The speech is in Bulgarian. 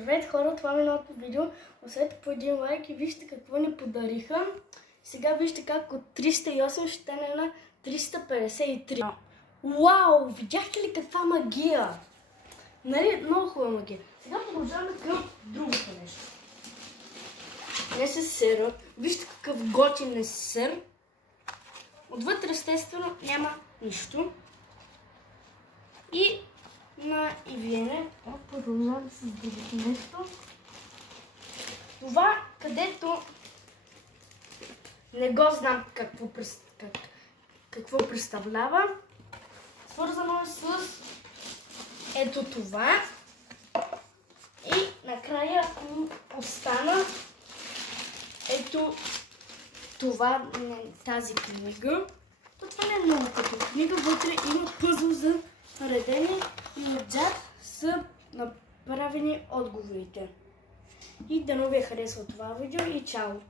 Здравейте хора, това е новото видео. Оставете по един лайк и вижте какво ни подариха. Сега вижте как от 308 ще стане на 353. Вау! Видяхте ли каква магия? Нали? Много хубава магия. Сега продължаваме към другото нещо. Днес е сера. Вижте какъв готин е сер. Отвътре естествено няма нищо. И на Ивиене продължаваме с другото нещо. Това, където не го знам какво представлява, свързано е с ето това. И накрая остана ето това, тази книга. Това не е много като книга, вътре има пъзъл за наредени и отзад са направени отговорите. И дано ви е харесало това видео и чао!